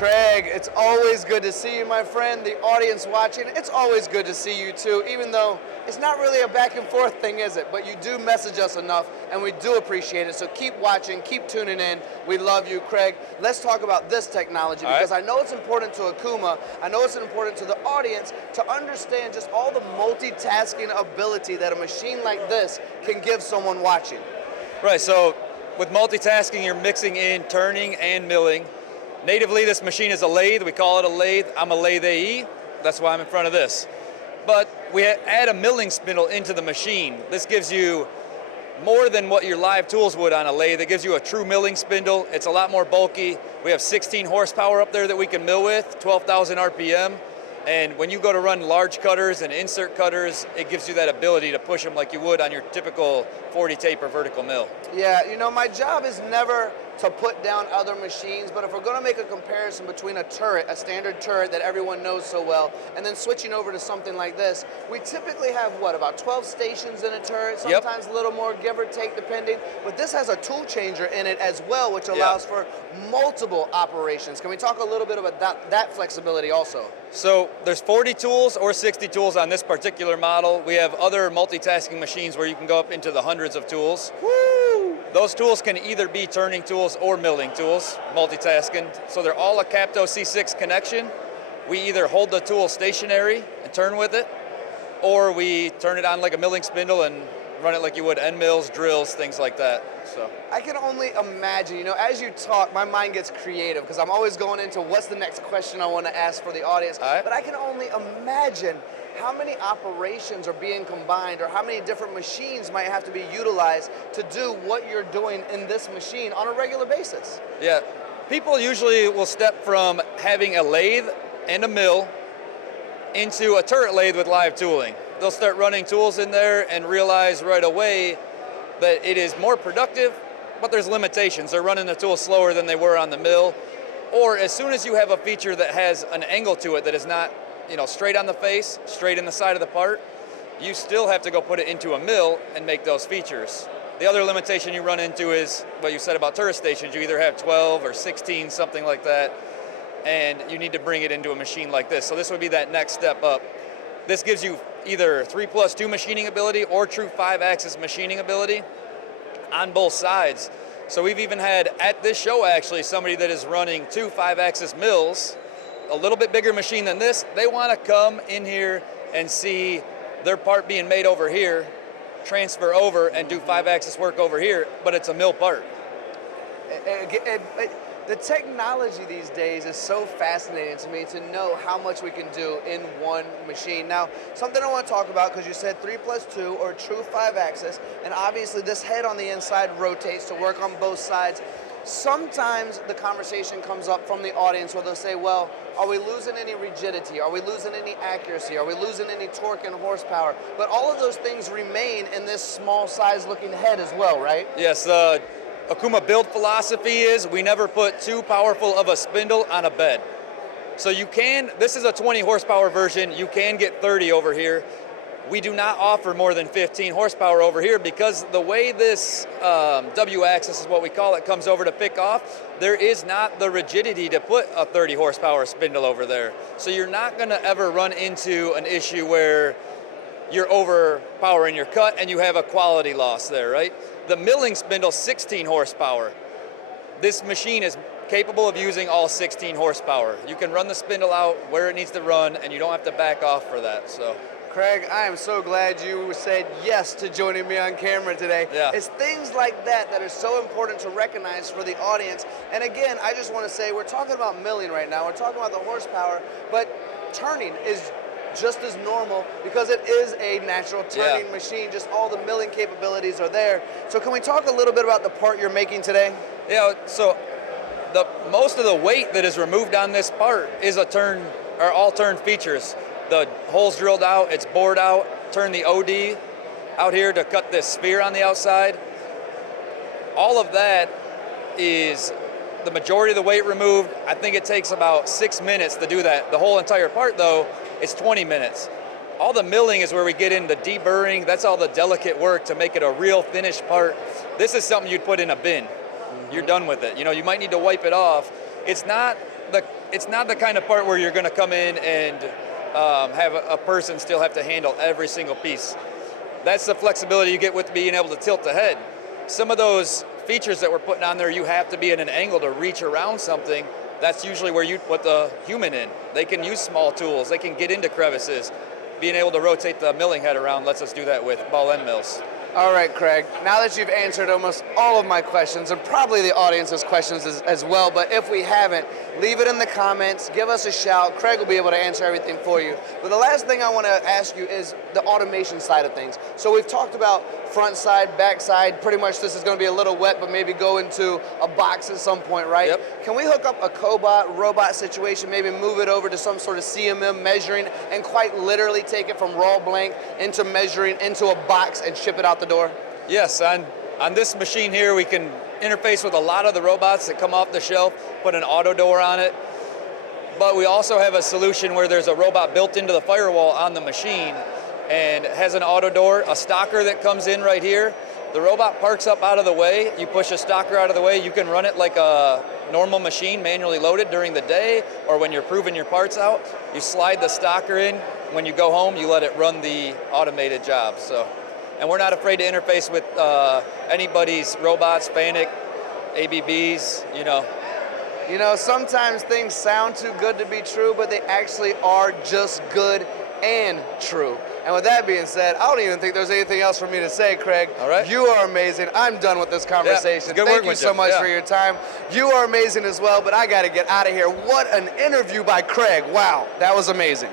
Craig, it's always good to see you, my friend. The audience watching, it's always good to see you too, even though it's not really a back and forth thing, is it? But you do message us enough, and we do appreciate it. So keep watching, keep tuning in. We love you, Craig. Let's talk about this technology, because I know it's important to Okuma. I know it's important to the audience to understand just all the multitasking ability that a machine like this can give someone watching. Right, so with multitasking, you're mixing in turning and milling. Natively, this machine is a lathe. We call it a lathe. I'm a lathe AE. That's why I'm in front of this. But we add a milling spindle into the machine. This gives you more than what your live tools would on a lathe. It gives you a true milling spindle. It's a lot more bulky. We have 16 horsepower up there that we can mill with, 12,000 RPM. And when you go to run large cutters and insert cutters, it gives you that ability to push them like you would on your typical 40 taper vertical mill. Yeah, you know, my job is never to put down other machines, but if we're going to make a comparison between a turret, a standard turret that everyone knows so well, and then switching over to something like this, we typically have, what, about 12 stations in a turret, sometimes a little more, give or take, depending. But this has a tool changer in it as well, which allows for multiple operations. Can we talk a little bit about that flexibility also? So there's 40 tools or 60 tools on this particular model. We have other multitasking machines where you can go up into the hundreds of tools. Woo! Those tools can either be turning tools or milling tools, multitasking. So they're all a Capto C6 connection. We either hold the tool stationary and turn with it, or we turn it on like a milling spindle and run it like you would end mills, drills, things like that. So I can only imagine, you know, as you talk, my mind gets creative because I'm always going into what's the next question I want to ask for the audience. But I can only imagine how many operations are being combined or how many different machines might have to be utilized to do what you're doing in this machine on a regular basis. Yeah, people usually will step from having a lathe and a mill into a turret lathe with live tooling. They'll start running tools in there and realize right away that it is more productive, but there's limitations. They're running the tool slower than they were on the mill. Or as soon as you have a feature that has an angle to it that is not, you know, straight on the face, straight in the side of the part, you still have to go put it into a mill and make those features. The other limitation you run into is what you said about turret stations. You either have 12 or 16, something like that, and you need to bring it into a machine like this. So this would be that next step up. This gives you either 3+2 machining ability or true 5-axis machining ability on both sides. So we've even had at this show actually somebody that is running 2 5-axis mills, a little bit bigger machine than this. They want to come in here and see their part being made over here, transfer over and do 5-axis work over here, but it's a mill part. The technology these days is so fascinating to me to know how much we can do in one machine. Now, something I want to talk about, because you said 3+2 or true 5-axis, and obviously this head on the inside rotates to work on both sides. Sometimes the conversation comes up from the audience where they'll say, well, are we losing any rigidity? Are we losing any accuracy? Are we losing any torque and horsepower? But all of those things remain in this small size looking head as well, right? Yes, Okuma build philosophy is we never put too powerful of a spindle on a bed. So you can, this is a 20 horsepower version, you can get 30 over here. We do not offer more than 15 horsepower over here because the way this W-axis is what we call it, comes over to pick off, there is not the rigidity to put a 30 horsepower spindle over there. So you're not gonna ever run into an issue where you're overpowering your cut and you have a quality loss there, right? The milling spindle, 16 horsepower. This machine is capable of using all 16 horsepower. You can run the spindle out where it needs to run and you don't have to back off for that, so. Craig, I am so glad you said yes to joining me on camera today. Yeah. It's things like that that are so important to recognize for the audience. And again, I just want to say, we're talking about milling right now, we're talking about the horsepower, but turning is just as normal because it is a natural turning machine, just all the milling capabilities are there. So can we talk a little bit about the part you're making today? Yeah, so most of the weight that is removed on this part is all turn features. The hole's drilled out, it's bored out, turn the OD out here to cut this sphere on the outside. All of that is the majority of the weight removed. I think it takes about 6 minutes to do that. The whole entire part though, is 20 minutes. All the milling is where we get into deburring. That's all the delicate work to make it a real finished part. This is something you'd put in a bin. You're done with it. You know, you might need to wipe it off. It's not it's not the kind of part where you're going to come in and have a person still have to handle every single piece. That's the flexibility you get with being able to tilt the head. Some of those features that we're putting on there, you have to be in an angle to reach around something. That's usually where you put the human in. They can use small tools. They can get into crevices. Being able to rotate the milling head around lets us do that with ball end mills. All right, Craig, now that you've answered almost all of my questions, and probably the audience's questions as well, but if we haven't, leave it in the comments, give us a shout. Craig will be able to answer everything for you. But the last thing I want to ask you is the automation side of things. So we've talked about front side, back side. Pretty much this is going to be a little wet, but maybe go into a box at some point, right? Yep. Can we hook up a cobot robot situation, maybe move it over to some sort of CMM measuring, and quite literally take it from raw blank into measuring into a box and ship it out the door? Yes, on this machine here, we can interface with a lot of the robots that come off the shelf, put an auto door on it. But we also have a solution where there's a robot built into the firewall on the machine and has an auto door, a stalker that comes in right here. The robot parks up out of the way. You push a stalker out of the way. You can run it like a normal machine, manually loaded during the day, or when you're proving your parts out, you slide the stalker in. When you go home, you let it run the automated job. So, and we're not afraid to interface with anybody's robots, FANUC, ABBs, you know. You know, sometimes things sound too good to be true, but they actually are just good and true. And with that being said, I don't even think there's anything else for me to say, Craig. All right. You are amazing. I'm done with this conversation. Yeah, Thank you so much for your time. You are amazing as well, but I got to get out of here. What an interview by Craig. Wow, that was amazing.